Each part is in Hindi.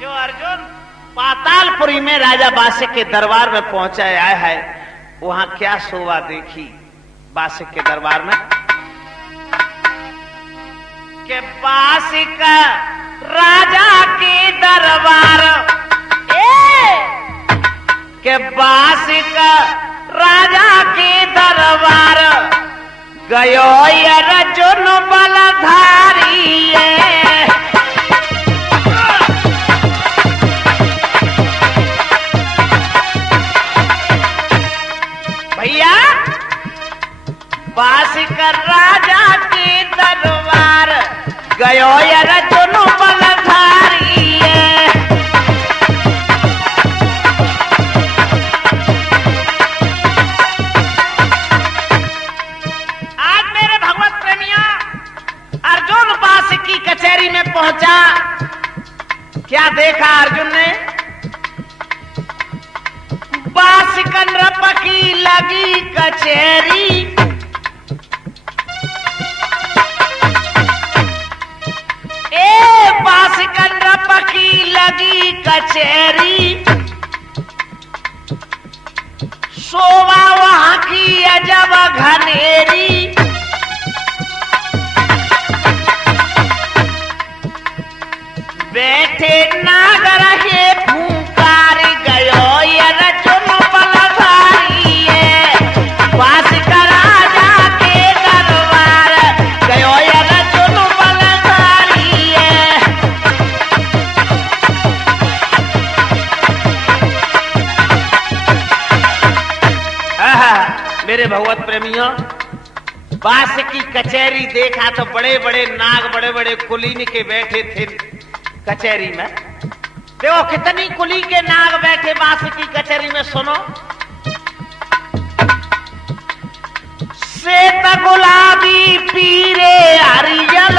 जो अर्जुन पातालपुरी में राजा बासिक के दरबार में पहुंचा आया है, वहां क्या शोभा देखी बासिक के दरबार में के बासिक राजा के दरबार के बासिक राजा के दरबार गयो अर्जुन बलधारी भैया बासिक राजा के दरबार गयो अर्जुन बलधारी आज मेरे भगवत प्रेमिया अर्जुन बासिक की कचहरी में पहुंचा। क्या देखा अर्जुन ने? बासिक नृप की लगी कचहरी बासिक नृप की लगी कचहरी शोभा वहां की अजब घनेरी बैठे नागर हे फूंकार गयो अर्जुन बलधारी बासिक राजा के दरबार गयो अर्जुन बलधारी मेरे भगवत प्रेमियों, बासिक की कचहरी देखा तो बड़े बड़े नाग, बड़े बड़े कुलीन के बैठे थे कचहरी में। देखो कितनी कुली के नाग बैठे बासिक की कचहरी में। सुनो, श्वेत गुलाबी पीरे हरियल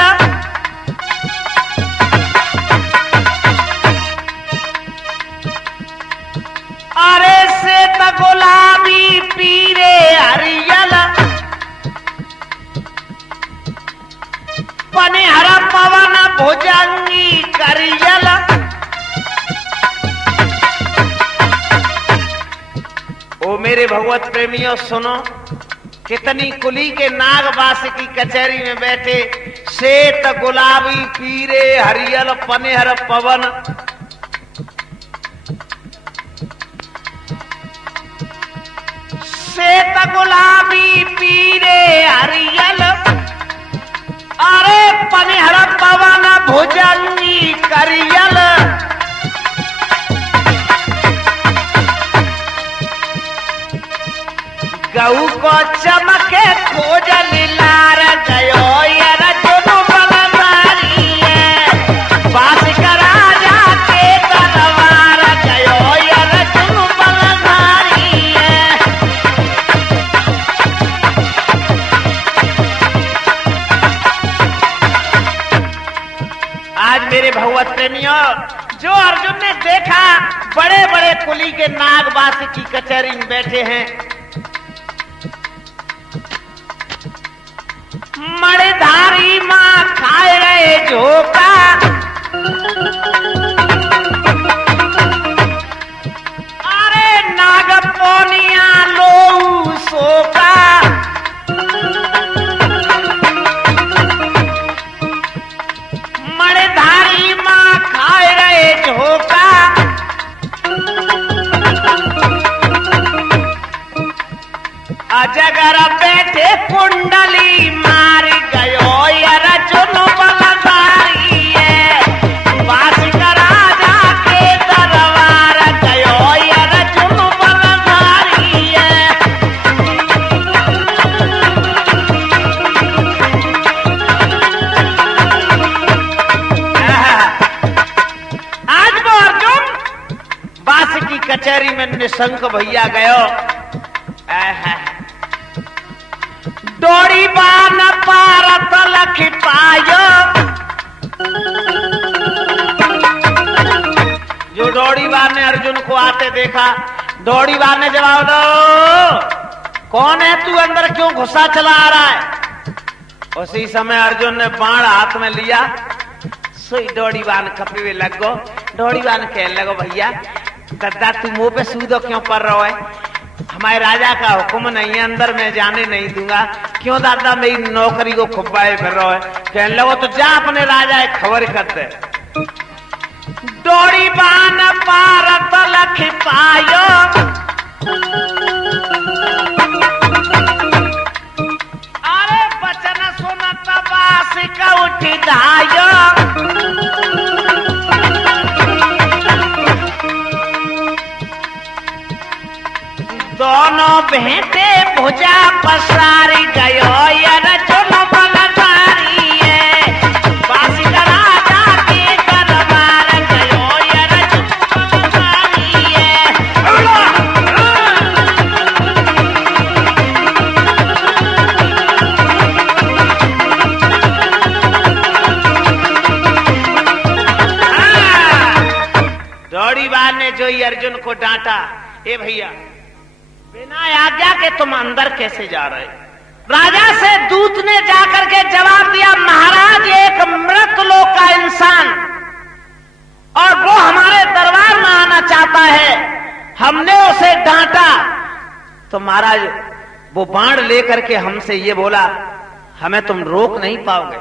अरे श्वेत गुलाबी पीरे हरियल पने हर पवन भुजंगी करियल ओ मेरे भगवत प्रेमियों सुनो, कितनी कुली के नाग बासिक की कचहरी में बैठे। श्वेत गुलाबी पीरे हरियल पने हर पवन श्वेत गुलाबी पीरे हरियल अरे पनिहर पवन भुजंगी करियल गऊ को चमके खोजल लार गयो अर्जुन बलधारी बासिक राजा के दरबार गयो अर्जुन बलधारी। आज मेरे भगवत प्रेमियों, जो अर्जुन ने देखा बड़े बड़े कुली के नाग बासिक की कचहरी में बैठे हैं। मणिधारी मां खाए रहे झोंका अरे नाग पोनिया लोऊ सोका मणिधारी मां खाए रहे झोंका अजगर बैठे कुंडली मार गयो अर्जुन बलधारी बासिक राजा के दरबार गयो अर्जुन बलधारी। आज वो अर्जुन बासिक की कचहरी में निशंक भैया गयो। डोरी बान पारत लख पायो जो डोरी बान ने अर्जुन को आते देखा, डोरी बान ने जवाब दो, कौन है तू, अंदर क्यों घुसा चला आ रहा है? उसी समय अर्जुन ने बाण हाथ में लिया, सोई डोड़ीवान कपे लगो। डोड़ीवान कह लगो भैया दादा तू मुंह पे सूदो क्यों पड़ रहा है? हमारे राजा का हुक्म नहीं है, अंदर मैं जाने नहीं दूंगा। क्यों दादा मेरी नौकरी को खुब्बाए फिर रहा है? कहने लगो तो जा अपने राजा एक खबर कर दे। डोड़ीवान पारत लख पायो अरे बचन सुनत बासिक उठी धायो। दोनों भेंटे भुजा पसारी गयो यार चलो बलदारी है। बासिक राजा के दरबार गयो यार चलो बलदारी है। डोड़ीवान ने जो ही अर्जुन को डांटा, ए भैया बिना आज्ञा के तुम अंदर कैसे जा रहे? राजा से दूत ने जाकर के जवाब दिया, महाराज एक मृत लोक का इंसान और वो हमारे दरबार में आना चाहता है, हमने उसे डांटा तो महाराज वो बाण लेकर के हमसे ये बोला हमें तुम रोक नहीं पाओगे।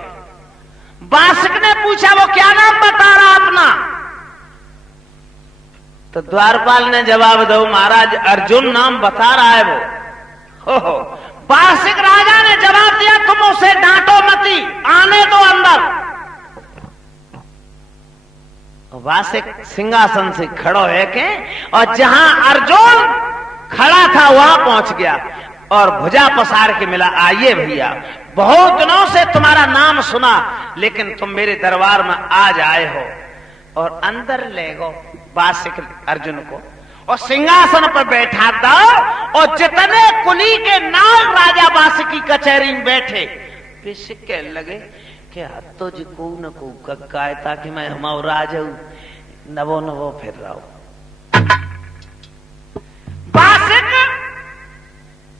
बासिक ने पूछा वो क्या नाम बता रहा अपना? तो द्वारपाल ने जवाब दो महाराज अर्जुन नाम बता रहा है वो। हो बासिक राजा ने जवाब दिया तुम उसे डांटो मती, आने दो अंदर। बासिक सिंहासन से खड़ो है के और जहां अर्जुन खड़ा था वहां पहुंच गया और भुजा पसार के मिला, आइए भैया बहुत दिनों से तुम्हारा नाम सुना लेकिन तुम मेरे दरबार में आज आए हो। और अंदर ले गो बासिक अर्जुन को और सिंहासन पर बैठा दो और जितने कुली के नाग राजा बासिक की कचहरी में बैठे पिसिक के लगे कि तो जी को न को कक्काए ताकि मैं हमारा राजा नवो नवो फिर रहा हूं। बासिक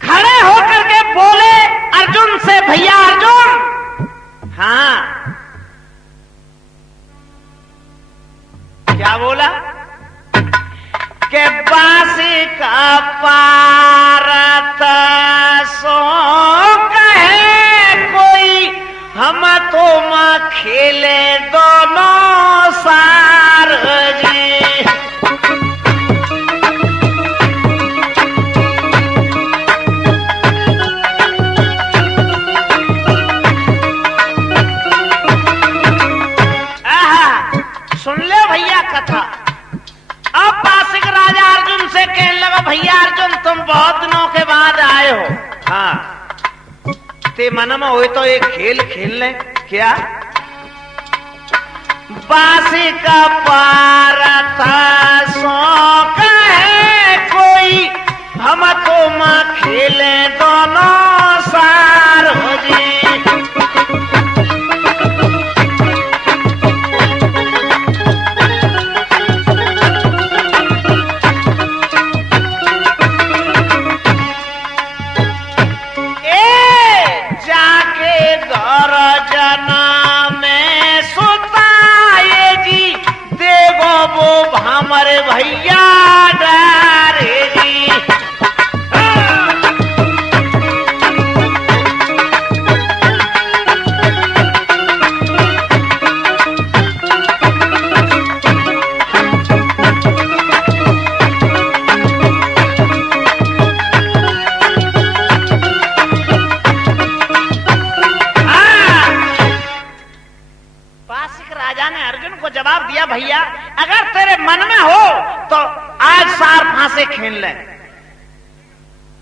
खड़े होकर के बोले अर्जुन से, भैया अर्जुन। हाँ क्या बोला? के बासिक पारत सो कहे कोई हम तुम खेले दोनों सार जी। सुन ले भैया कथा। अब बासिक राजा अर्जुन से कहने लगा, भैया अर्जुन तुम बहुत दिनों के बाद आए हो। हाँ ते मन में हो तो एक खेल खेल ले। क्या? बासिक पारत सो कहे कोई हम तुम खेले दोनों सार हो जी। हमारे भैया डारे जी। बासिक राजा ने अर्जुन को जवाब दिया, भैया अगर तेरे मन में हो तो आज सार फांसे खेल लें।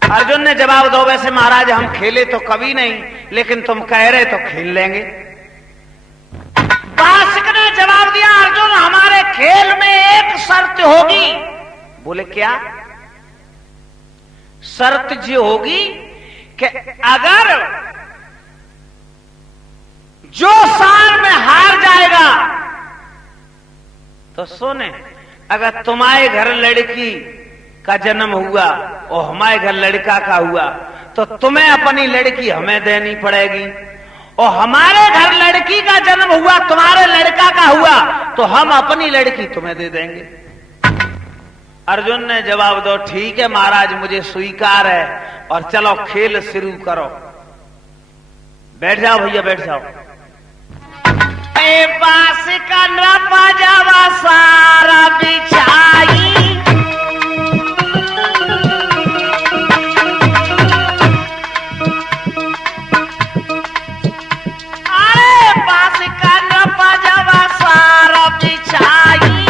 अर्जुन ने जवाब दो, वैसे महाराज हम खेले तो कभी नहीं लेकिन तुम कह रहे तो खेल लेंगे। बासिक ने जवाब दिया, अर्जुन हमारे खेल में एक शर्त होगी। बोले क्या? शर्त जी होगी कि अगर जो सार में हार जाएगा तो सुने, अगर तुम्हारे घर लड़की का जन्म हुआ और हमारे घर लड़का का हुआ तो तुम्हें अपनी लड़की हमें देनी पड़ेगी और हमारे घर लड़की का जन्म हुआ, तुम्हारे लड़का का हुआ, तो हम अपनी लड़की तुम्हें दे देंगे। अर्जुन ने जवाब दो, ठीक है महाराज, मुझे स्वीकार है, और चलो खेल शुरू करो। बैठ जाओ भैया, बैठ जाओ। बास का नपजावा सारा बिछाई, अरे बास का नपजावा सारा बिछाई,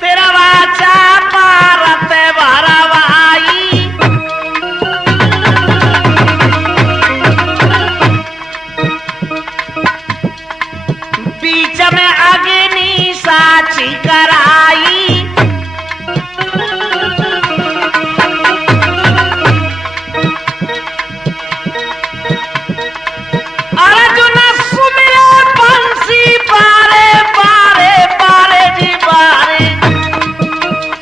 तेरा वाचा पारत भरवाई, बीच में अग्नि साक्षी कराई, अर्जुन सुमिरे बंसी बारे बारे बारे जी बारे,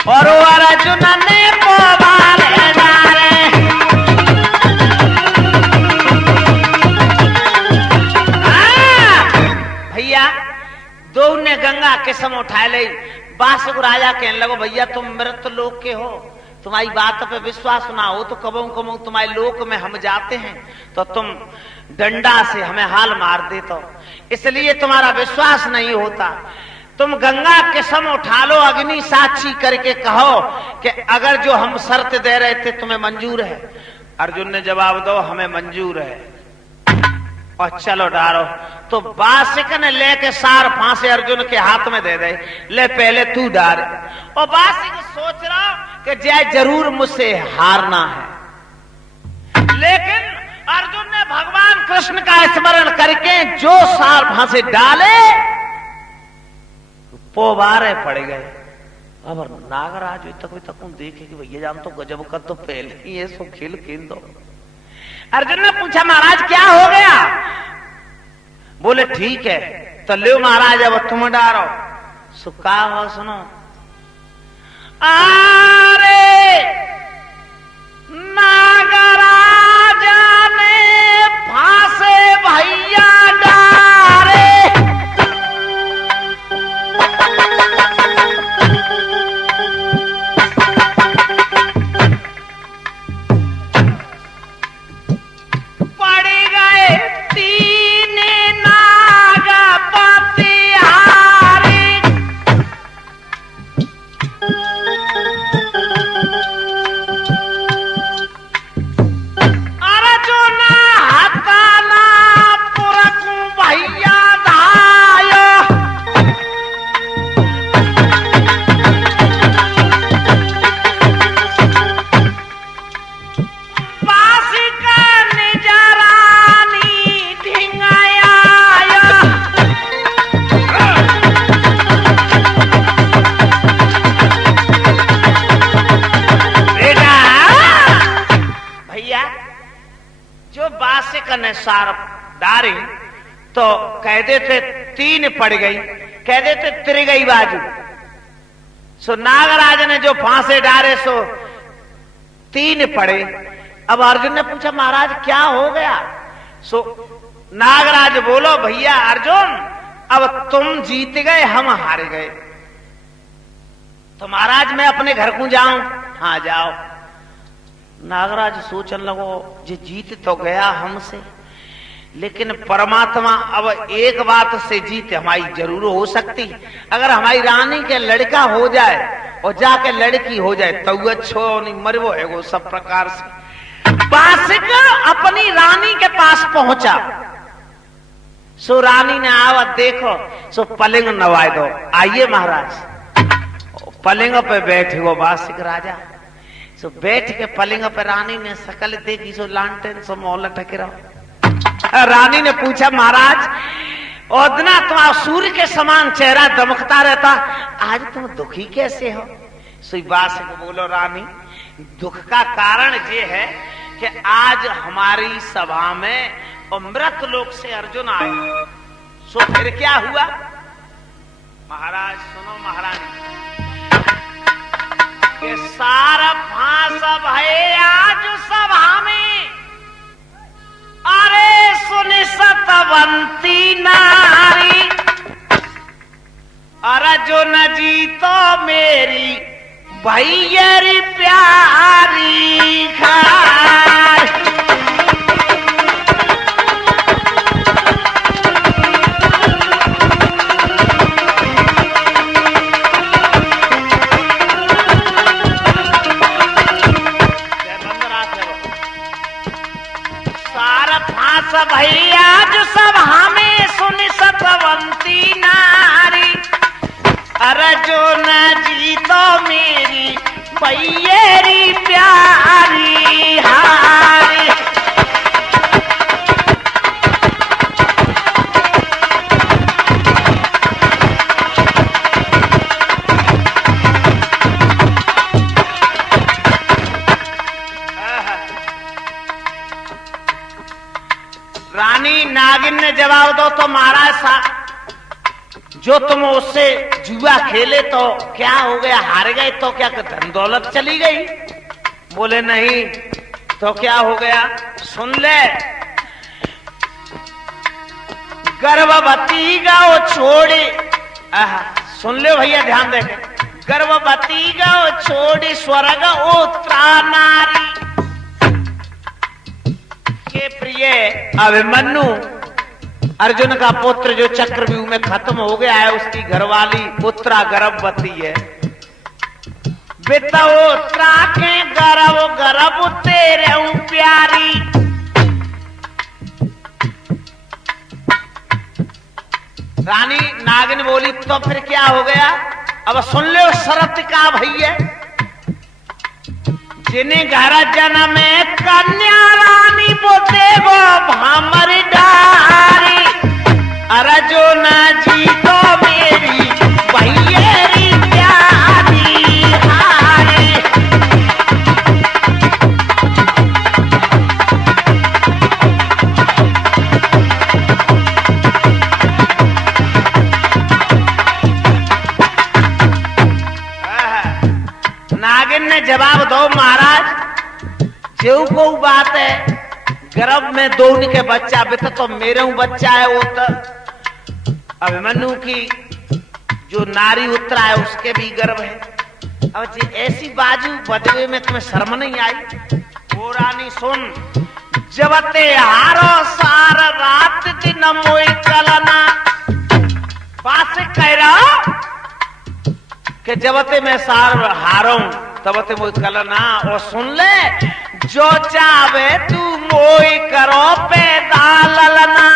और अर्जुन ने पोवाले डारे। भैया दो ने गंगा किस्म उठा ले। बासुक राजा कहने लगो, भैया तुम मृत लोक के हो, तुम्हारी बात पे विश्वास ना हो तो कबू कबू तुम्हारे लोक में हम जाते हैं तो तुम डंडा से हमें हाल मार देते हो, इसलिए तुम्हारा विश्वास नहीं होता। तुम गंगा किस्म उठा लो, अग्नि साक्षी करके कहो कि अगर जो हम शर्त दे रहे थे तुम्हें मंजूर है। अर्जुन ने जवाब दो, हमें मंजूर है, और चलो डारो। तो बासिक ने लेके सार फांसे अर्जुन के हाथ में दे दे, ले पहले तू डार। और बासिक सोच रहा कि जय जरूर मुझसे हारना है, लेकिन अर्जुन ने भगवान कृष्ण का स्मरण करके जो सार फांसे डाले पोबारे पड़ गए। अब नागराज तक देखे कि भैया जान तो गजब कर, तो पहले ही ये सो खेल खेल दो। अर्जुन ने पूछा, महाराज क्या हो गया? बोले ठीक है, तो लो महाराज अब तुम डारो। सुखा हो सुनो, अरे नागराज ने फांसे भैया डारे, सार डारी तो कह देते तीन पड़ गई, कह देते तिर गई बाजू। सो नागराज ने जो फांसे डारे सो तीन पड़े। अब अर्जुन ने पूछा, महाराज क्या हो गया? सो नागराज बोलो, भैया अर्जुन अब तुम जीत गए, हम हार गए, तो महाराज मैं अपने घर को जाऊं? हाँ जाओ। नागराज सोचने लगो, जे जीत तो गया हमसे, लेकिन परमात्मा अब एक बात से जीत हमारी जरूर हो सकती, अगर हमारी रानी के लड़का हो जाए और जाके लड़की हो जाए तो अच्छो नहीं मरवो है वो सब प्रकार से। बासिक अपनी रानी के पास पहुंचा। सो रानी ने आवत देखो, सो पलिंग नवाए दो, आइए महाराज। पलिंग पे बैठे वो बासिक राजा। सो बैठ के पलिंग पे रानी ने सकल देखी, सो लांटेन सो मोहल्ला टके रहो। रानी ने पूछा, महाराज ओदना तुम्हारा सूर्य के समान चेहरा दमकता रहता, आज तुम दुखी कैसे हो? सुई बासिक बोलो, रानी दुख का कारण ये है कि आज हमारी सभा में अमृत लोक से अर्जुन आए। सो फिर क्या हुआ? महाराज सुनो, महारानी कि सारा फांस भय आज सभा में, अरे सुनि सतवंती नारी, अरे जो न जीतो मेरी भैयरी प्यारी खार। सारा फांस भैया जो सब हमें सुनि सतवंती नारी, अरे जो न जीतो मेरी भैयरी प्यारी हारी। रानी नागिन ने जवाब दो तो महाराज साहब, जो तुम उससे जुआ खेले तो क्या हो गया, हार गए तो क्या धन दौलत चली गई? बोले नहीं तो क्या हो गया, सुन ले। गर्भवती गाओ छोड़ी, सुन ले भैया ध्यान देके, गर्भवती गाओ छोड़ी स्वर्ग उतरा नारी के प्रिय अभिमन्यु, अर्जुन का पुत्र जो चक्रव्यूह में खत्म हो गया है, उसकी घरवाली उत्तरा गर्भवती है। उत्तरा के गर्भ तेरे प्यारी, रानी नागिन बोली तो फिर क्या हो गया? अब सुन लो शरत का भैया, जिन्हें घर जन्म कन्या रानी वो देवो भामर डारी, अरे जो न जीतो मेरी भैयरी प्यारी हारी। नागिन ने जवाब दो महाराज, जो को बात है गर्भ में दोनों के बच्चा बेटा तो मेरे बच्चा है, वो तो अभिमन्यु की जो नारी उत्तरा है उसके भी गर्भ है। अब जी ऐसी बाजू बदवे में तुम्हें शर्म नहीं आई? वो रानी सुन, जबते हारो सार रात दिन मोई चलना, बात से कह रहा कि जबते मैं सार हारूं तबते मोई कलना। और सुन ले, जो चावे तू मोई करो पैदा ललना।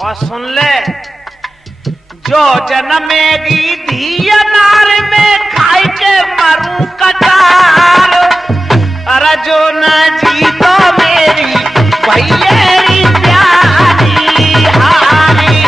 और सुन ले, जो जन्मेगी धी नार में खाई के मरू कटार, अरे जो न जीतो मेरी भैयरी प्यारी हारी।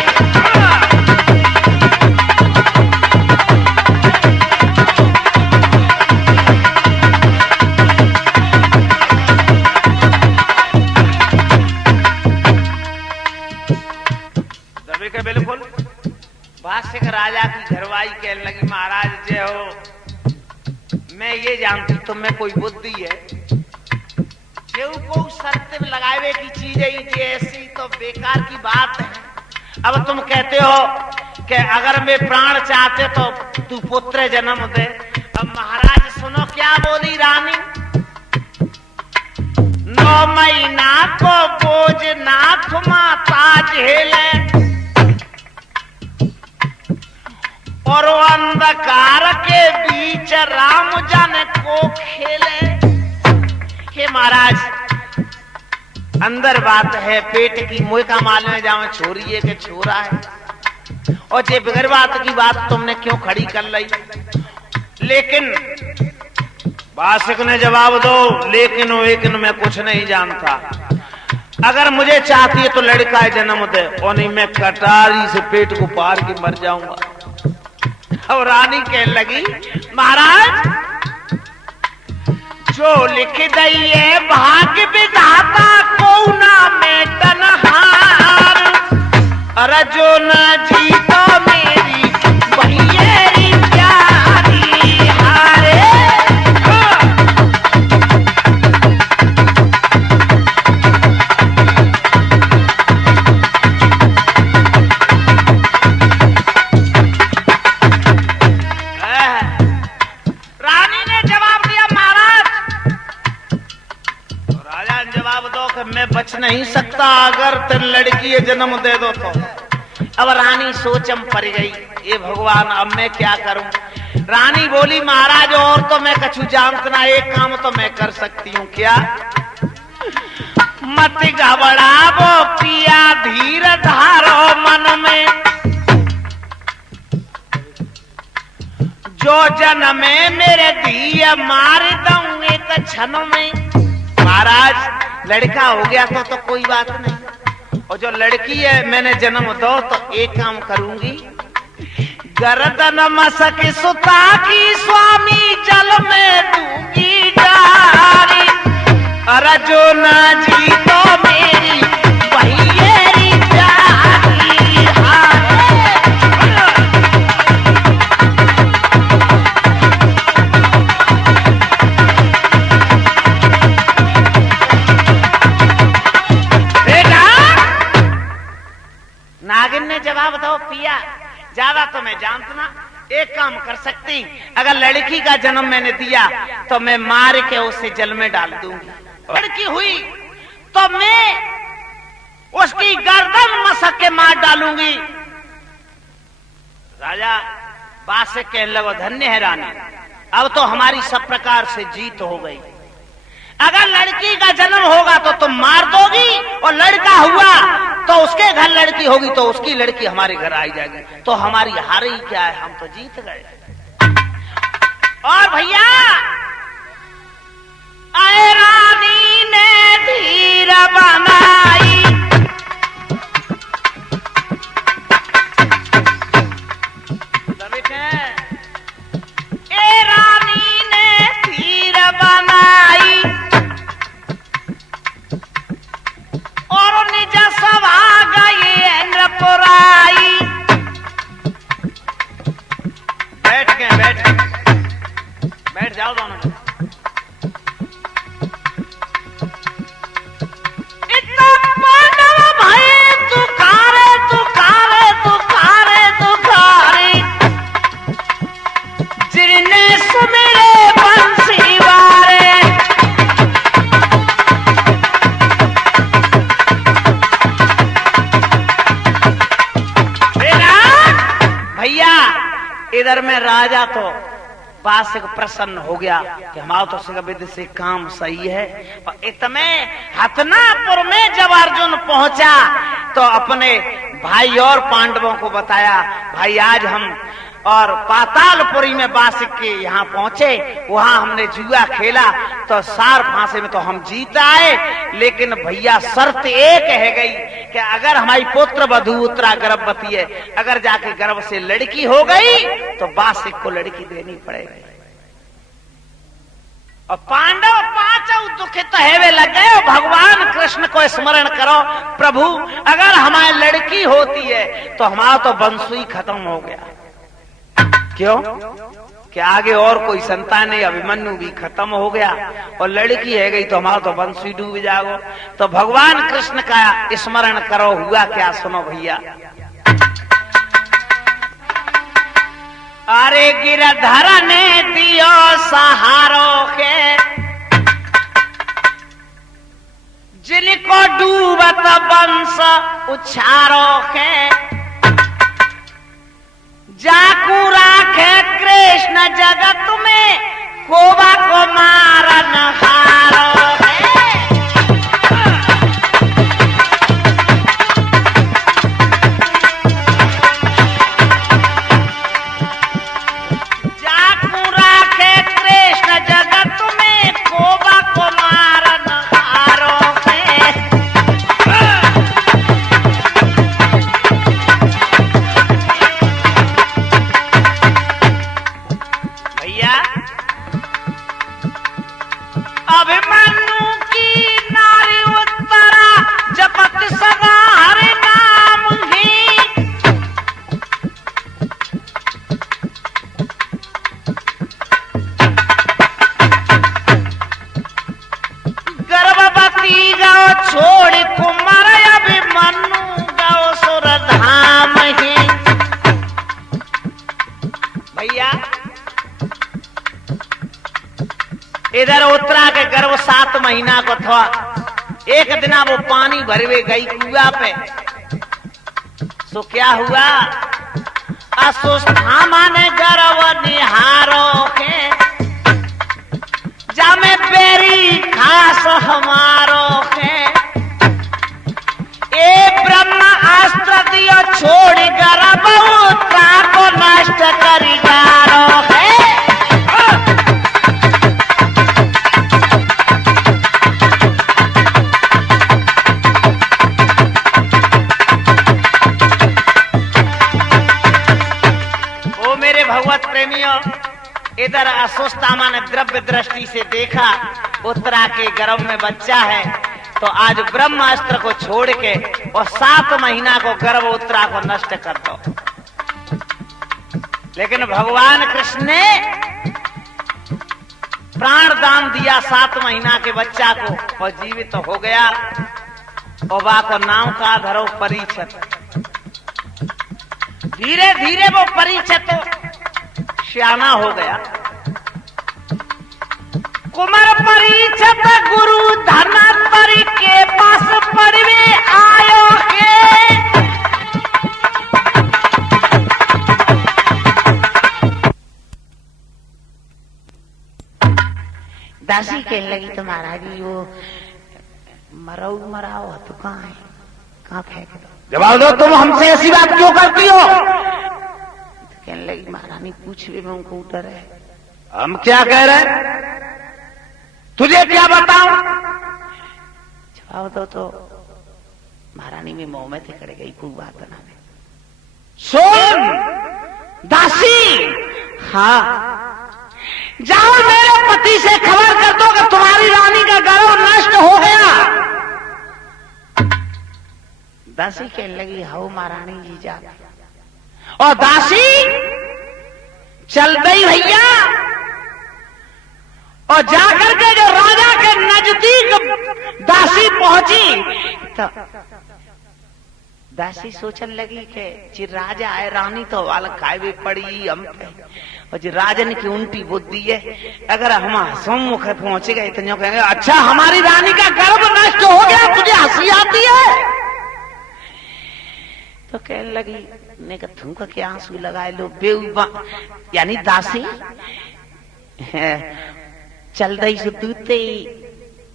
बिल्कुल बादशाह के राजा की घरवाई कहने लगी, महाराज जय हो, मैं ये जानती तुम में कोई बुद्धि है, जो को शर्त में लगावे की चीज है ये ऐसी तो बेकार की बात है। अब तुम कहते हो कि अगर मैं प्राण चाहते तो तू पुत्र जन्म दे। अब महाराज सुनो क्या बोली रानी, 9 महीना को बोझ नाथ माता झेले, और अंधकार के बीच राम जन को खेले। हे महाराज अंदर बात है, पेट की मुँह का माल में जावे छोरी है कि छोरा है, और जे बगैर बात की बात तुमने क्यों खड़ी कर ली? लेकिन बादशाह ने जवाब दो, लेकिन मैं कुछ नहीं जानता, अगर मुझे चाहती है तो लड़का जन्म दे, और नहीं मैं कटारी से पेट को पार के मर जाऊंगा। और रानी कहने लगी, महाराज जो लिख दइए भाग्य विधाता को ना में तनहार, अरे जो न जीतो मेरी भैयरी प्यार। ध्यान जवाब दो कि मैं बच नहीं सकता अगर तेन लड़की ये जन्म दे दो तो। अब रानी सोचम पड़ गई, ये भगवान अब मैं क्या करूं। रानी बोली महाराज और तो मैं कछु जानतना, एक काम तो मैं कर सकती हूँ। क्या? मत घबरावो पिया धीर धारो मन में, जो जन्मे मेरे दिए मार दूं एक क्षण में। महाराज लड़का हो गया तो कोई बात नहीं, और जो लड़की है मैंने जन्म दो तो एक काम करूंगी, गर्दन मसक सुता की स्वामी जल में दूंगी जारी। अरे जो ना जी तो मेरी वही जारी। नागिन ने जवाब दो पिया ज्यादा तो मैं जानतना, एक काम कर सकती, अगर लड़की का जन्म मैंने दिया तो मैं मार के उसे जल में डाल दूंगी। लड़की हुई तो मैं उसकी गर्दन मसक के मार डालूंगी। राजा बात से कहने लगा धन्य है रानी, अब तो हमारी सब प्रकार से जीत हो गई। अगर लड़की का जन्म होगा तो तुम मार दोगी, और लड़का हुआ तो उसके घर लड़की होगी तो उसकी लड़की हमारे घर आई जाएगी, तो हमारी हार ही क्या है, हम तो जीत गए। और भैया आए रानी ने धीर बनाई, ए रानी ने धीर बनाई, और निज सभा गए नपुराई। बैठ गए, बैठ जाओ दोनों। इतना मानव भय तुकारे तुकारे तुकारे तुकारे, जिन्ने सुमिरे बंसी वारे। इधर में राजा तो बात से प्रसन्न हो गया कि हमारा तो सिगविद से काम सही है। और इतने हथनापुर में जब अर्जुन पहुंचा तो अपने भाई और पांडवों को बताया, भाई आज हम और पातालपुरी में बासिक के यहाँ पहुंचे, वहां हमने जुआ खेला तो सार फांसे में तो हम जीत आए, लेकिन भैया शर्त एक है गई कि अगर हमारी पुत्र वधू उत्तरा गर्भवती है, अगर जाके गर्भ से लड़की हो गई तो बासिक को लड़की देनी पड़ेगी। और पांडव पांचों दुखित हेवे लगे, भगवान कृष्ण को स्मरण करो, प्रभु अगर हमारी लड़की होती है तो हमारा तो वंश ही खत्म हो गया। क्यों? कि आगे और कोई संतान नहीं, अभिमन्यु भी खत्म हो गया, और लड़की है गई तो हमारा तो वंश ही डूब जाओ। तो भगवान कृष्ण का स्मरण करो, हुआ क्या सुनो भैया। अरे गिरधर ने दियो सहारो के, जिनको डूबत वंश उछारो के, जाकू राखे कृष्ण जगत में, कोबा को मारन हारो है। जाकू राखे कृष्ण जगत में, कोबा को मारन हारो है। अभिमन्यु की नारी उत्तरा जपत सदा हरि नाम ही, गर्भवती गौ छोड़ कुमार, अभिमन्यु गौ सुर धाम ही। भैया इधर उत्तरा के गर्भ 7 महीना को था, एक दिना वो पानी भरवे गई कुआ पे, तो क्या हुआ, असुस्थामा ने गर्व निहारो के, जामे बेरी खास हमारो के, ए ब्रह्म अस्त्र दियो छोड़ गर्भ उत्रा को नष्ट करी गारो है। भगवत प्रेमियों, इधर असुस्तामा ने द्रव्य दृष्टि से देखा उत्तरा के गर्भ में बच्चा है, तो आज ब्रह्म अस्त्र को छोड़ के और 7 महीना को गर्भ उत्तरा को नष्ट कर दो। लेकिन भगवान कृष्ण ने प्राण दान दिया 7 महीना के बच्चा को और जीवित तो हो गया। और बा को नाम का धरो परीक्षित। धीरे धीरे वो परीक्षित श्याना हो गया। कुमार परीक्षित गुरु धनंतरी के पास पड़वे आयो के, दासी कहने लगी तो महाराज जी वो मराओ तो कहाँ है, कहाँ फेंक दो, जवाब दो, तुम हमसे ऐसी बात क्यों करती हो? कहने लगी महारानी पूछ भी मैं उनको डर है। हम क्या कह रहे हैं, तुझे क्या बताऊं? जवाब दो तो महारानी में मोह में थे करे गई खूब बात बनाने। सुन दासी, हाँ, जाओ मेरे पति से खबर कर दो कि तुम्हारी रानी का गर्भ नष्ट हो गया। दासी कहने लगी हाउ महारानी जी जा। और दासी चल गई भैया, और जाकर के जो राजा के नजदीक दासी पहुंची तो दासी सोचने लगी कि जी राजा है, रानी तो वाल खाए पड़ी हम पे, और जी राजन की उल्टी बुद्धि है, अगर हम सम्मुख पहुंचे गए तो कहेंगे अच्छा हमारी रानी का गर्भ नष्ट हो गया, तुझे हंसी आती है? तो कहने लगी ने का तुम का क्या आंसू लगाए लो बेउबा, यानी दासी चल रही सो दूते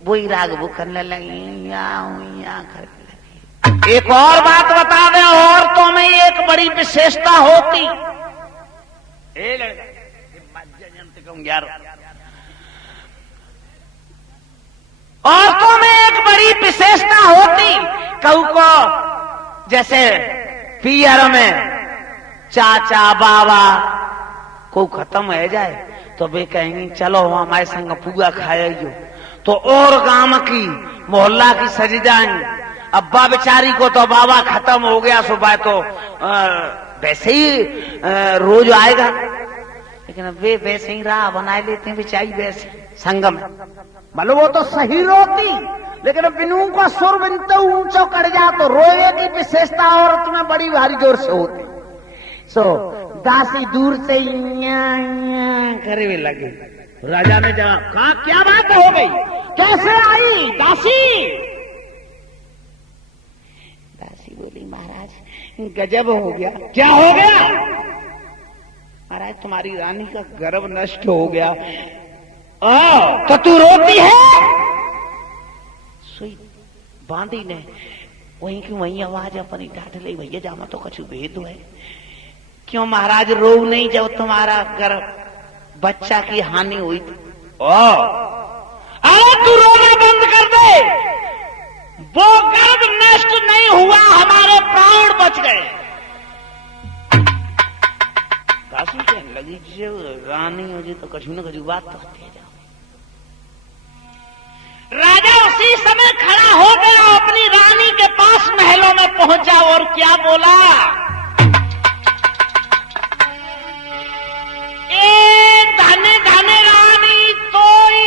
वही राग वो करने लगी करने लगी। एक और बात बता दे, औरतों में एक बड़ी विशेषता होती, औरतों में एक बड़ी विशेषता होती, कहू को जैसे पियर में चाचा बाबा को खत्म हो जाए तो वे कहेंगे चलो वहां हमारे संग पूगा खाएगी, तो और गांव की मोहल्ला की सज जाएंगे। अब्बा बेचारी को तो बाबा खत्म हो गया, सुबह तो वैसे ही रोज आएगा, लेकिन वे वैसे ही राह बनाए लेते हैं बेचारी वैसे संगम, मतलब वो तो सही रोती, लेकिन बिनू का सुर बिनते ऊंचो कर जा तो रोए की विशेषता औरत में बड़ी भारी जोर से होती। सो दासी दूर से करे लगे। राजा ने जवाब कहा क्या बात हो गई, कैसे आई दासी? दासी बोली महाराज गजब हो गया। क्या हो गया? महाराज तुम्हारी रानी का गर्भ नष्ट हो गया। तो तू रोती है? सुई बांधी ने वहीं की वहीं आवाज अपनी डांट ली, भैया जामा तो कछु भेद है। क्यों महाराज रो नहीं जब तुम्हारा गर्भ बच्चा की हानि हुई थी? अरे तू रोना बंद कर दे, वो गर्भ नष्ट नहीं हुआ, हमारे प्राण बच गए। दासी कहने लगी जो रानी हो जी तो कछु न कछु बात तो होती है। राजा उसी समय खड़ा हो गया, अपनी रानी के पास महलों में पहुंचा और क्या बोला, ए धने धने रानी तोई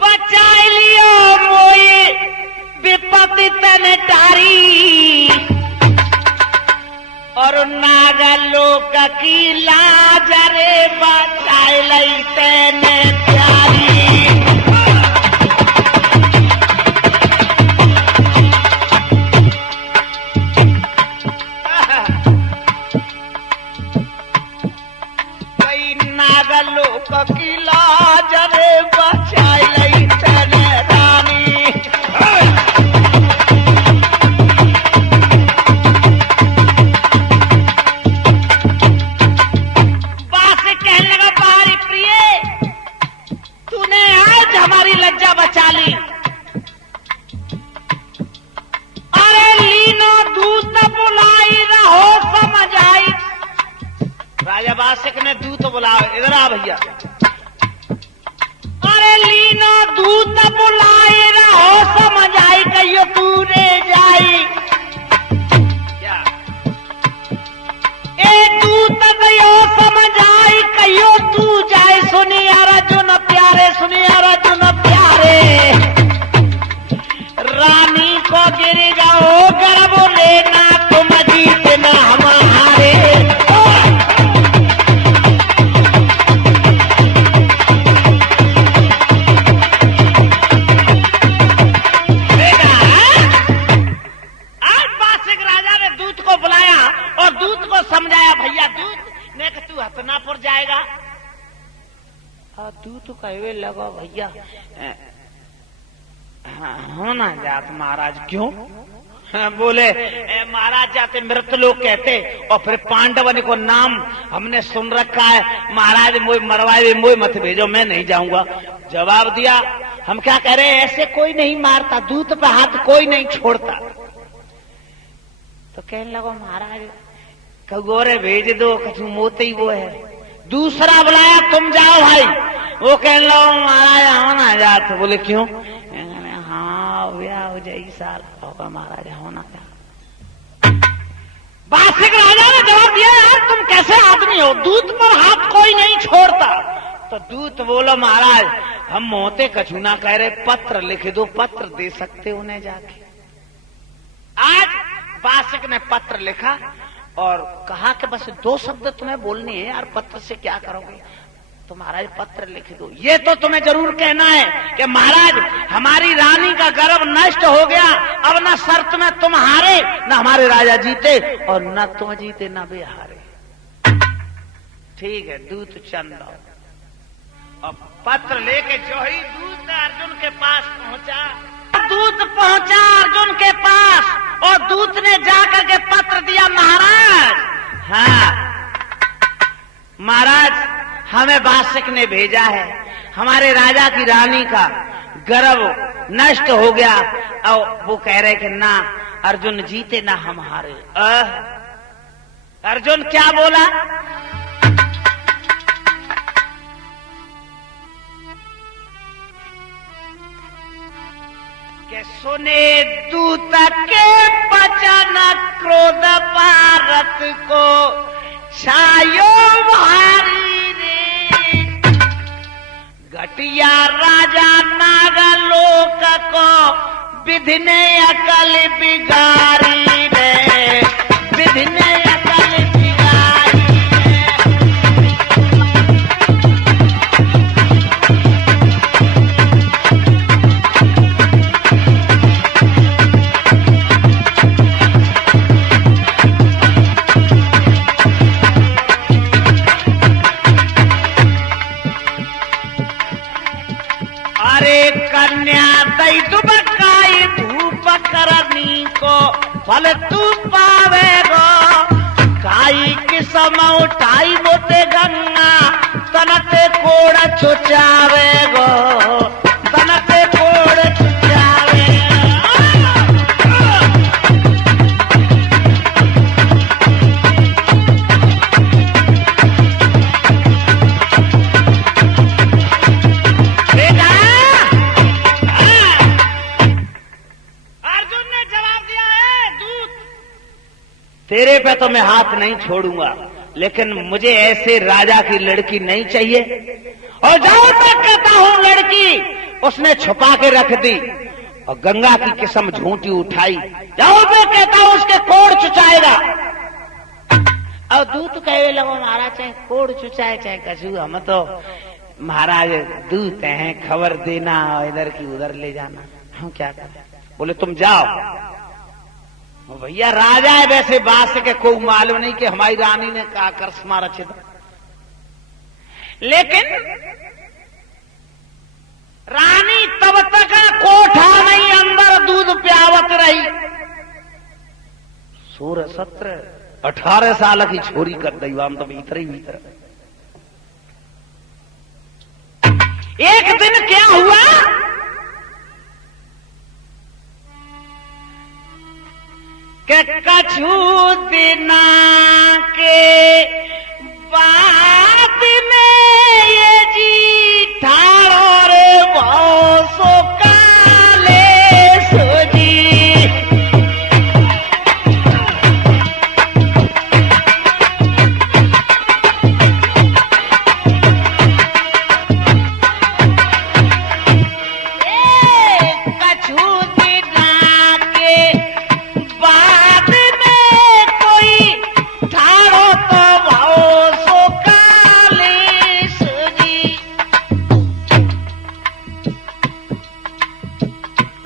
बचा लियो मोई विपत्ति तने टारी, और नागलोक की लाज रे बचाई लई तेने प्यारी। इधर आ भैया। अरे लीनो दूत बुलाए रहो समझ आई कहियो पूरे जाई क्या ए दूत गयो समझ आई कहियो तू जाए सुनिया अर्जुन प्यारे सुनिया अर्जुन प्यारे रानी को गिर जाओ गर्भ लेना तुम जीतना हमारे समझाया भैया दूत ने कि तू हसनापुर जाएगा। दूत कहवे लगा भैया होना जात महाराज क्यों? बोले महाराज जाते मृत लोग कहते और फिर पांडवन को नाम हमने सुन रखा है महाराज मोई मरवाए मोई मत भेजो मैं नहीं जाऊंगा। जवाब दिया हम क्या कह रहे ऐसे कोई नहीं मारता दूत पे हाथ कोई नहीं छोड़ता। तो कहने लगो महाराज कगोरे भेज दो कछु मोते ही वो है। दूसरा बुलाया तुम जाओ भाई। वो कहने लगा महाराज होना जात। बोले क्यों? हाँ ब्याह हो जाएगी साल होगा महाराज होना क्या। बासिक राजा ने जवाब दिया यार तुम कैसे आदमी हो दूत पर हाथ कोई नहीं छोड़ता। तो दूत बोलो महाराज हम मोते कछु ना कह रहे पत्र लिख दो पत्र दे सकते उन्हें जाके। आज बासिक ने पत्र लिखा और कहा कि बस 2 शब्द तुम्हें बोलने हैं यार पत्र से क्या करोगे। तो महाराज पत्र लिख दो। ये तो तुम्हें जरूर कहना है कि महाराज हमारी रानी का गर्भ नष्ट हो गया अब न शर्त में तुम हारे न हमारे राजा जीते और न तुम जीते न वे हारे। ठीक है दूत चंद और पत्र लेके जो ही दूत अर्जुन के पास पहुंचा। दूत पहुंचा अर्जुन के पास और दूत ने जाकर के पत्र दिया महाराज। हाँ महाराज हमें बासिक ने भेजा है हमारे राजा की रानी का गर्भ नष्ट हो गया और वो कह रहे कि ना अर्जुन जीते ना हम हारे। अर्जुन क्या बोला? सुने दूत के वचन क्रोध भारत को छायो भारी रे घटिया राजा नागलोक को विधि ने अकल बिगारी रे विधि ने अकल बिगारी दुबकाई धूप करनी को फल तू पावेगो काई किसम उठाई मोते गंगा तनते कोड़ चुचावेगो तनते कोड़ चुचावे। तेरे पे तो मैं हाथ नहीं छोड़ूंगा लेकिन मुझे ऐसे राजा की लड़की नहीं चाहिए और जहां तक कहता हूं लड़की उसने छुपा के रख दी और गंगा की किस्म झूठी उठाई जहां पे कहता हूं उसके कोड़ चुचाएगा। और दूत कहे लगो महाराज चाहे कोड़ चुचाए चाहे कछु हम तो महाराज दूत हैं खबर देना इधर की उधर ले जाना हम क्या करें। बोले तुम जाओ भैया राजा है वैसे बात के कोई मालूम नहीं कि हमारी रानी ने कहा करिश्मा रचित लेकिन रानी तब तक कोठा नहीं अंदर दूध प्यावत रही। 16-17-18 साल की छोरी कर दी हम तो भीतर ही भीतर। एक दिन क्या हुआ कि कछु दिना के बाद में दूध डाके बाद में कोई ठाड़ो तो भाओ सो कालेश जी।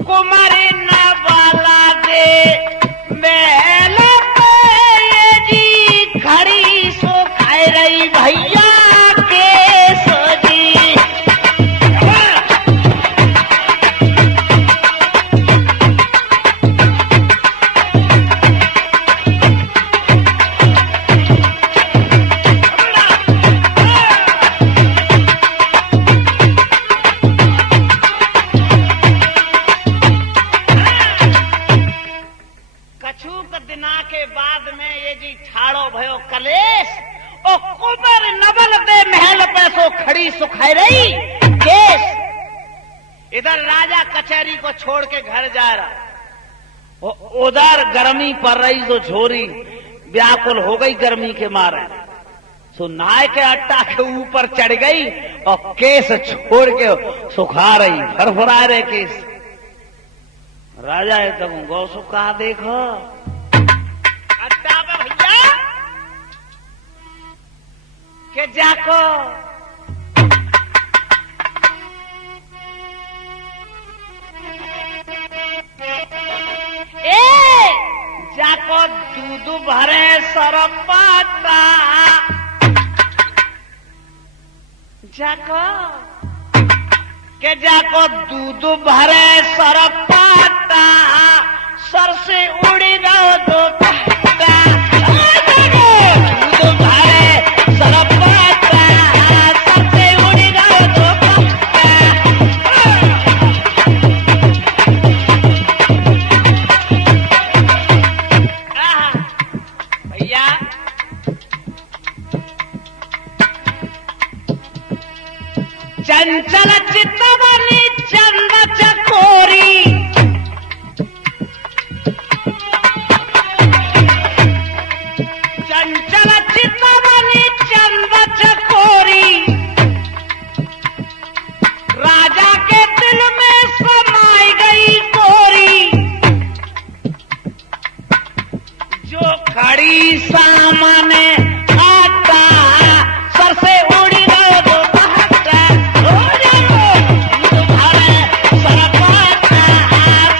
कुमारी न वाला दे महल पे ये जी खड़ी सो खाए रही भैया के सो जी। कछू दिना के बाद में ये जी ठाड़ो भयो कलेश ओ कुबर नवल दे महल पे सो खड़ी सुखाई रही केस। इधर राजा कचहरी को छोड़ के घर जा रहा, उधर गर्मी पड़ रही जो झोरी व्याकुल हो गई गर्मी के मारे, सो नाय के अट्टा के ऊपर चढ़ गई और केस छोड़ के सुखा रही, फरफरा रहे केस। राजा एकदम गौ सुखा देखो अट्टा पे भैया के जाको जाको दूध भरे सरपाता जाको के जाको दूध भरे सरपाता सर से उड़ी रहो दो पत्ता। दूध भरे सरपाता सर से उड़ी रहो दो पत्ता। भैया चंचल चितवनी चंद चकोरी चंचल चितवनी चंद चकोरी राजा के दिल में समाई गई कोरी। जो खड़ी सामने आता सर से उड़ी गए दो पत्ता। हो जाओ तुम्हारे सरपाता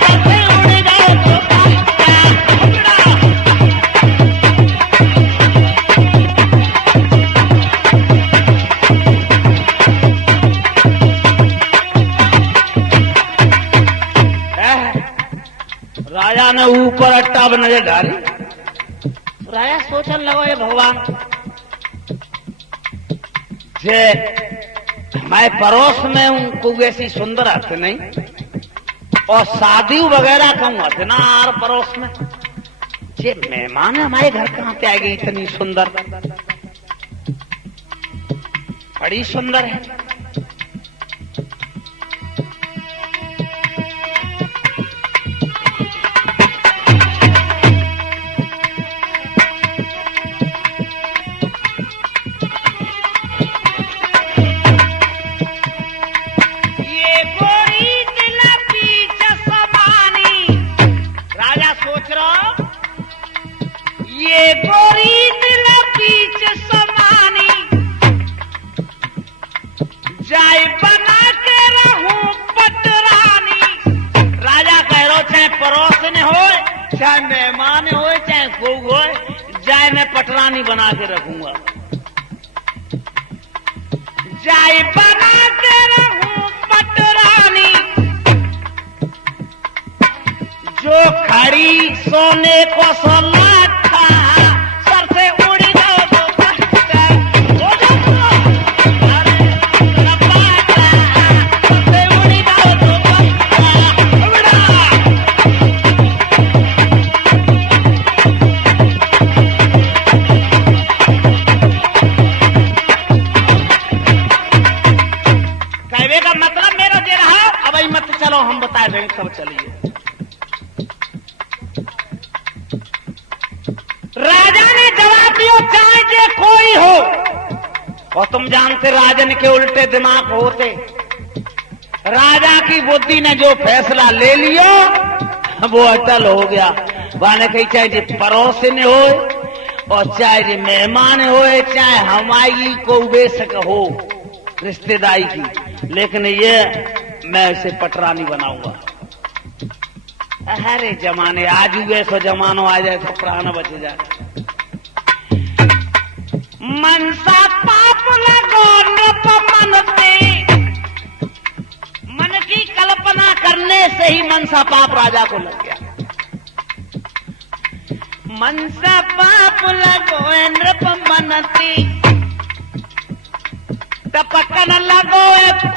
सर से उड़ी गए दो पत्ता। राजा ने ऊपर अट्टा पर नजर डाली, राजा सोचने लगो ये भगवान जे मैं पड़ोस में हूं को ऐसी सुंदर हाथ नहीं और शादी वगैरह कहूँ हाथ ना आर पड़ोस में जे मेहमान हमारे घर कहां पे आ गई इतनी सुंदर, बड़ी सुंदर है। ये गोरी दिल बीच समानी जाय बना के रहूं पटरानी। राजा कह रो चाहे पड़ोस ने हो चाहे मेहमान हो चाहे कोई हो जाय मैं पटरानी बना के रखूंगा। जाय बना के रहूं पटरानी जो खड़ी सोने को सोला सर से उड़ी जाओ तो पत्ता। हो जाओ सर से उड़ी जाओ तो पत्ता। कहने का मतलब मेरा दे रहा अब आई मत चलो हम बता रहे सब चलिए। राजा ने जवाब दिया चाहे जे कोई हो, और तुम जानते राजन के उल्टे दिमाग होते। राजा की बुद्धि ने जो फैसला ले लियो वो अटल हो गया। वाने कही चाहे जे पड़ोसन हो और चाहे जे मेहमान हो, चाहे हमारी को बेशक हो रिश्तेदारी की, लेकिन ये मैं इसे पटरा नहीं बनाऊंगा। अरे जमाने आज भी ऐसा जमानो आ जाए तो प्राण बच जाए। मनसा पाप लगो नृप मनते, मन की कल्पना करने से ही मनसा पाप राजा को लग गया। मनसा पाप लगो नृप मनती, टपकन लगो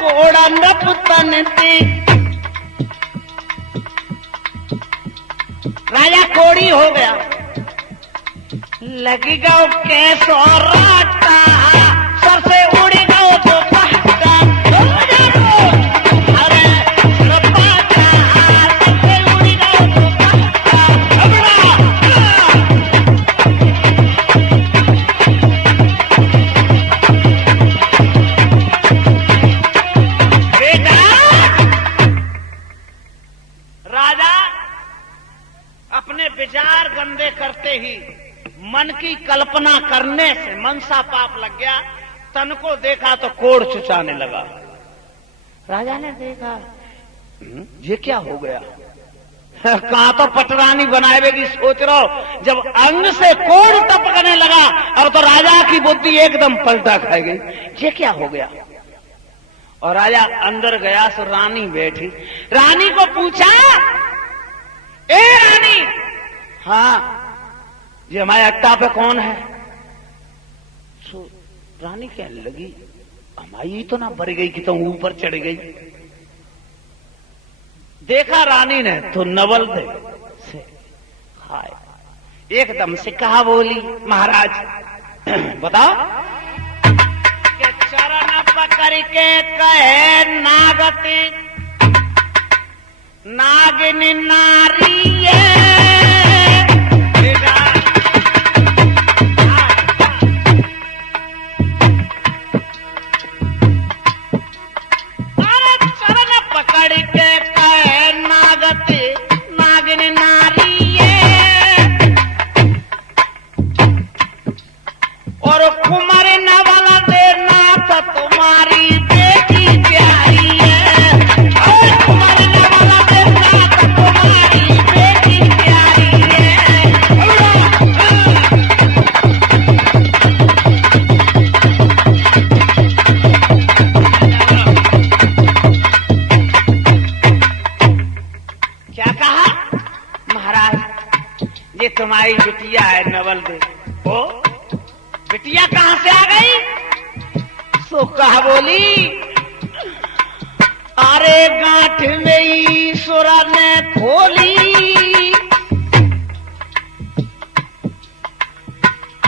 कोड़ा नृप तनती। राजा कोड़ी हो गया, लगी गो कैसो राटा, सर से उड़ी गो तो पहटा। अरे रपाटा, सर से उड़ी गो तो पहटा। बेटा, राजा अपने विचार गंदे करते ही मन की कल्पना करने से मनसा पाप लग गया। तन को देखा तो कोड़ चुचाने लगा। राजा ने देखा ये क्या हो गया, कहां तो पटरानी बनाएगी सोच रहा हो, जब अंग से कोड़ टपकने लगा और तो राजा की बुद्धि एकदम पलटा खाई गई। ये क्या हो गया। और राजा अंदर गया तो रानी बैठी। रानी को पूछा, ए रानी, हाँ ये हमारे अट्टा पे कौन है। सो रानी कहने लगी, हमारी तो ना भर गई कि तो ऊपर चढ़ गई। देखा रानी ने तो नवल दे से हाय एकदम से कहा बोली, महाराज बताओ। के चरण पकड़ के कहे नागती, नागिनी नारी और कुमार नवल दे नाथ तुम्हारी बेटी प्यारी है। और कुमार नवल दे नाथ तुम्हारी बेटी प्यारी है। क्या कहा महाराज, ये तुम्हारी बिटिया है नवल दे। ओ बिटिया कहां से आ गई। सो कहा बोली, अरे गांठ में ईश्वर ने खोली,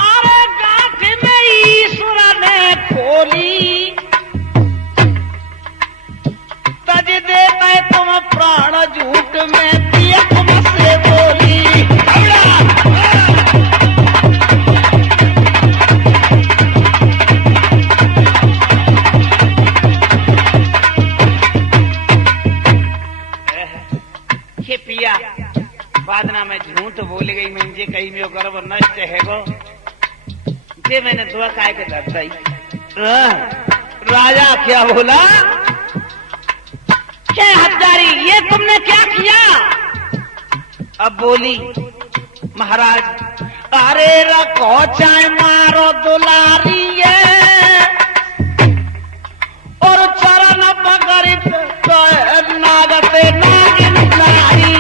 अरे गांठ में ईश्वर ने खोली, तज देता तुम प्राण झूठ में दिया तुमसे बोली। पिया बादना में झूठ बोल गई, मुझे कहीं में गर्व नष्ट है गो, जे मैंने दुआ काय के दर्शाई। राजा क्या बोला, क्या हत्यारी ये तुमने क्या किया। अब बोली, महाराज अरे रखो चाहे मारो दुलारी और चरण पकड़ तो नागते नागिन नारी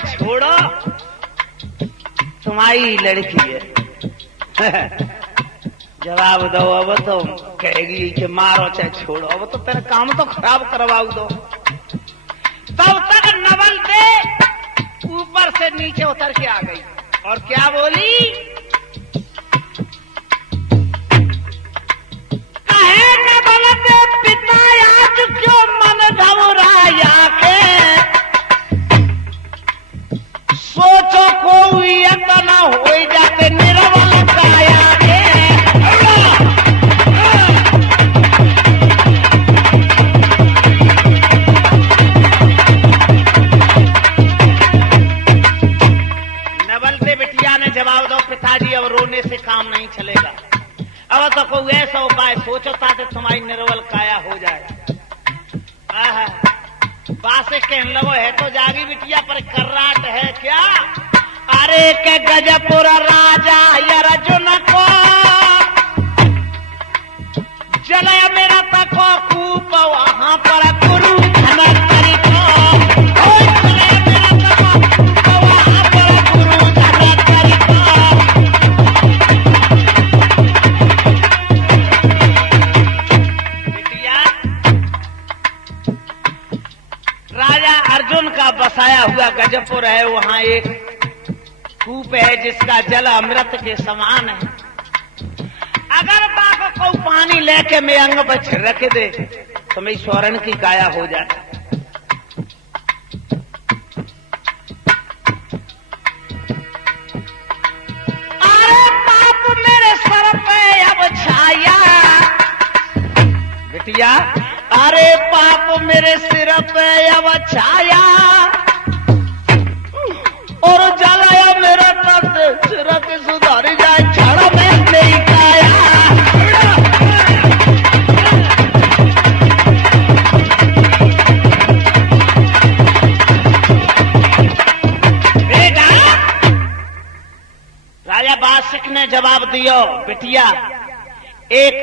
छोड़ो, तुम्हारी लड़की है। जवाब दो। अब तो कहेगी कि मारो चाहे छोड़ो, अब तो तेरा काम तो खराब करवाऊ दो। तब तक नवल दे ऊपर से नीचे उतर के आ गई और क्या बोली, कहे नवल दे पिता आज क्यों मन घबराया। होने से काम नहीं चलेगा। अब तो कोई ऐसा उपाय सोचो ताकि तुम्हारी निर्बल काया हो जाए। आहा, बासे कहने लगो है तो जागी बिटिया पर कर्राट है क्या? अरे के गजपुर राजा अर्जुन को जलय मेरा तको कूप वहां पर गुरु धनंतरी को, जलय मेरा तको कूप वहां पर गुरु धनंतरी को। बिटिया, राजा अर्जुन का बसाया हुआ गजपुर है, वहां एक कूप है जिसका जल अमृत के समान है। अगर बाप को पानी लेके मैं अंग पर छिड़क दे तो मेरी स्वर्ण की काया हो जाए। अरे बाप मेरे सर पे अब छाया, बिटिया अरे बाप मेरे सिर पे अब छाया, और जलाया मेरा तख्त सिर के सुधारी जाए छड़ा में नहीं काया। बेटा, राजा बासिक ने जवाब दियो, बिटिया एक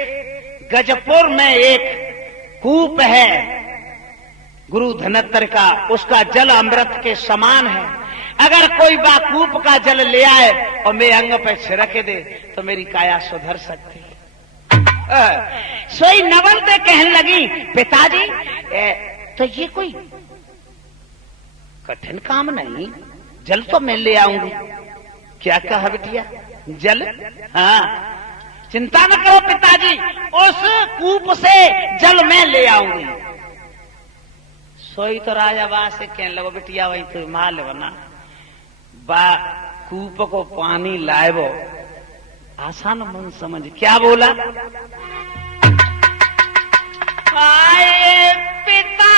गजपुर में एक कूप है गुरु धनंतर का, उसका जल अमृत के समान है। अगर कोई बाकूप का जल ले आए और मेरे अंग पे छिड़क दे तो मेरी काया सुधर सकती है। सोई नवल दे कहने लगी, पिताजी तो ये कोई कठिन काम नहीं, जल तो मैं ले आऊंगी। क्या कहा बिटिया? जल? हाँ, चिंता न करो पिताजी, उस कूप से जल मैं ले आऊंगी। सोई तो राजा बा से कहने लगो, बिटिया वही तो माल बना बा कूप को पानी लाएबो आसान मन समझ। क्या बोला? आए पिता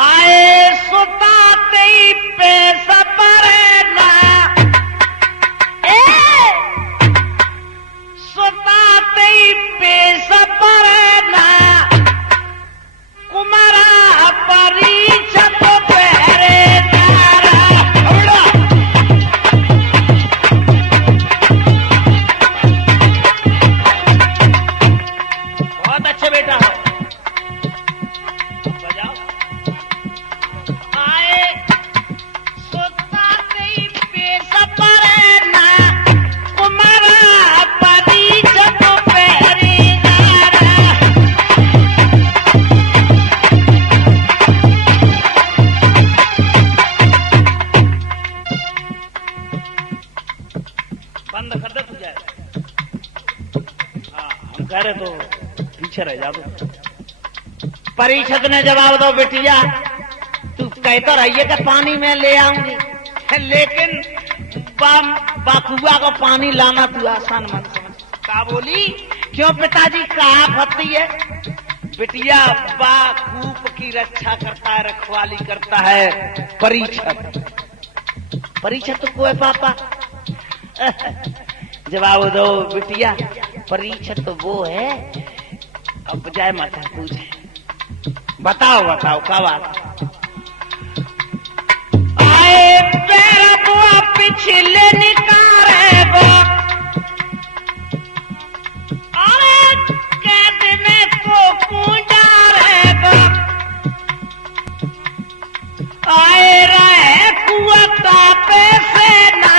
आए सुता तेई पे सपरे ना, सुता तेई पे सपरे ना, कुमारा परीक्षत पीछे रह जा। परीक्षित ने जवाब दो, बिटिया तू कहता रहिए कि पानी में ले आऊंगी, लेकिन बाकुआ को पानी लाना तू आसान मत समझ। का बोली? क्यों पिताजी? कहा फती है? बिटिया बाकूप की रक्षा करता है, रखवाली करता है परीक्षित। परीक्षित तो कोई पापा? जवाब दो बिटिया, परीक्षित तो वो है। अब बजाय माता पूछे, बताओ बताओ क्या बात? आए पैर बुआ पिछले निकारे बो, अरे कैद में को पूजा रे बो, आए रहे कुआता पे से ना,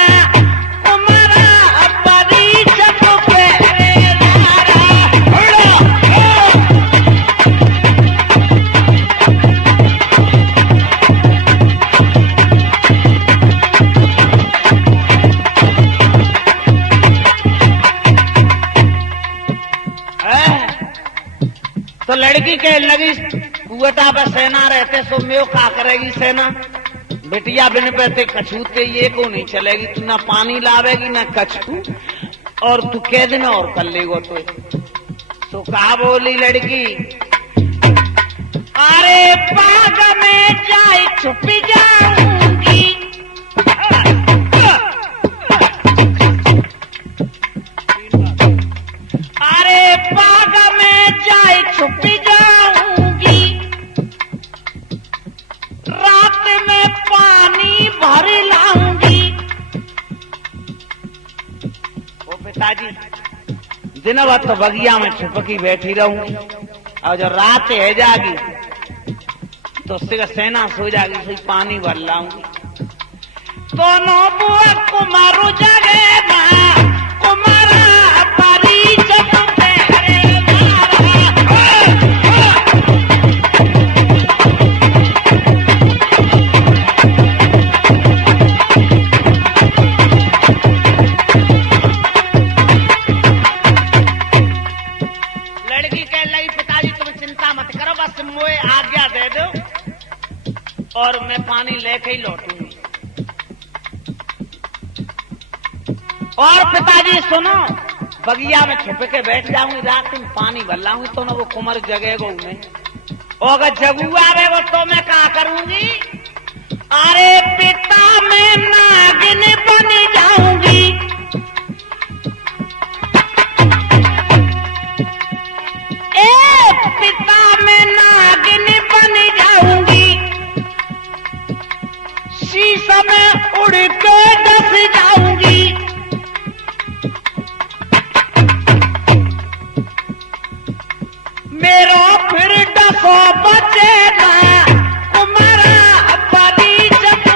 तो लड़की के लगी कुआटा पर सेना रहते सो में का करेगी सेना? बेटिया बिन पहते कछूते ये को नहीं चलेगी, तू ना पानी लावेगी ना कछू, और तू कह दिन और कर लेगो। तो कहा बोली लड़की, अरे बाग में जाए छुप जाऊंगी, पिताजी दिन भर तो बगिया में छुपकी बैठी रहूंगी और जब रात है जागी तो उससे सेना सो जागी सही पानी भर लाऊंगी। दोनों बुआ कुमारू जगे कुमारा पारी जब आज्ञा दे दो और मैं पानी लेके ही लौटूंगी। और पिताजी सुनो, बगिया में छुप के बैठ जाऊंगी, रात में पानी भर लाऊंगी तो ना वो कुंवर जगेगा नहीं, और अगर जगुआ आवेगा तो मैं क्या करूंगी? अरे पिता मैं नागिन बन जाऊंगी। पिता मैं नागिन बन जाऊंगी, शीशा में उड़ के डस जाऊंगी। मेरा फिर डसो बचेगा कुमारा परी जब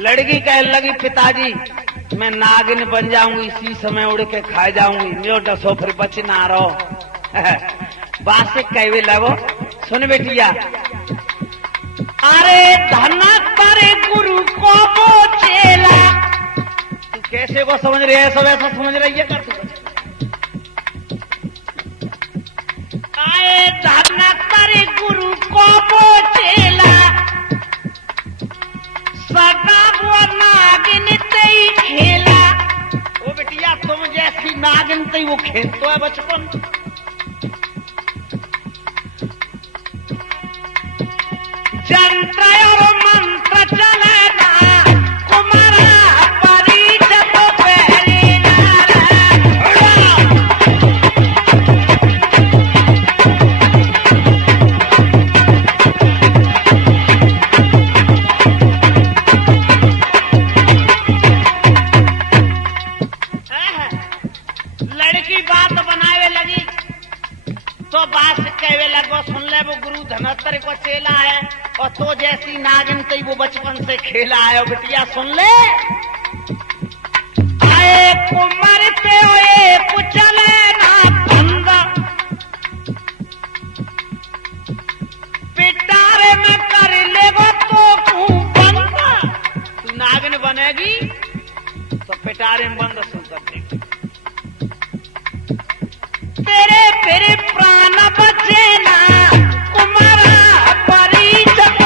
लड़की कह लगी पिताजी मैं नागिन बन जाऊंगी, इसी समय उड़ के खा जाऊंगी, मेरो डसो फिर बच ना रहो। बात से कहवे लगो, सुन बेटिया, अरे धना पर गुरु को वो चेला, तू कैसे को समझ रही है? सब ऐसा समझ रही है कर तू? आए धना पर गुरु को वो चेला, सगा वो नागिन तई खेला। ओ बेटिया तुम जैसी नागिन तई वो खेलतो है बचपन। जंत्र और मंत्र चलेगा कुमारा परी जब लड़की बात बनावे लगी तो बात कहवे लगो, सुन ले वो गुरु धनोत्तर को चेला है और तो जैसी नागिन तई वो बचपन से खेला है। बिटिया सुन ले, आए कुमार पे ओए कुचले ना बंद, पिटारे में कर लेगो तो तू बंद। तू नागिन बनेगी तो पिटारे में बंद सुन कर देगी, तेरे फिर प्राण बचे ना कुमारा परी जब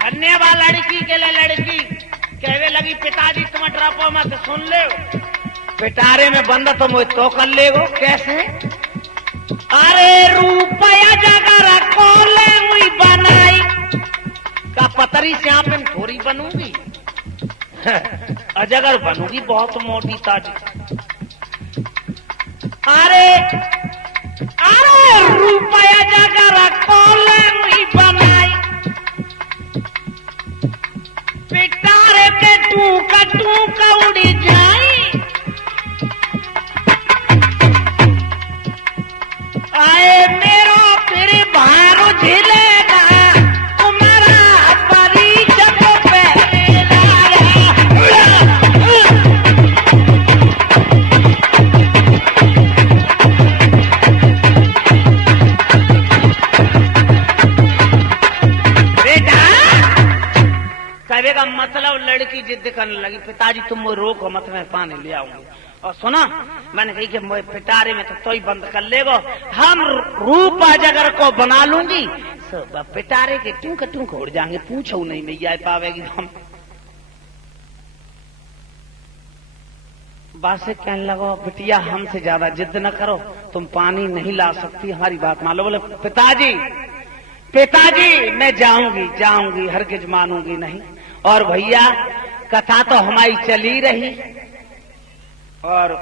धन्यवाद लड़की के लिए। लड़की कहवे लगी पिताजी तुम ड्रापो मत, सुन ले पिटारे में बंद तो मुझे तो कर लेगो कैसे? अरे रुपया जगह को ले बनाई का पतरी से आप थोड़ी बनूंगी, अजगर बनूंगी बहुत मोटी ताजी। अरे अरे रुपया जगह को ले बनाई, पिटारे के टूका उड़ी जाई। आए मेरो फिर भारो झिलेगा तुम्हारा परी जब बेटा कहने का मतलब लड़की जिद करने लगी, पिताजी तुम वो रोको मत, मैं पानी ले आऊंगी। और सुना मैंने कही कि मैं पिटारे में तो ही बंद कर लेगो, हम रूप अजगर को बना लूंगी, सब पिटारे के टूक उड़ जाएंगे, पूछो नहीं नहीं आ पावेगी हम। बासे कहने लगो, बिटिया हमसे ज्यादा जिद न करो, तुम पानी नहीं ला सकती, हमारी बात मान लो। बोले पिताजी पिताजी मैं जाऊंगी हरगिज मानूंगी नहीं। और भैया कथा तो हमारी चली रही और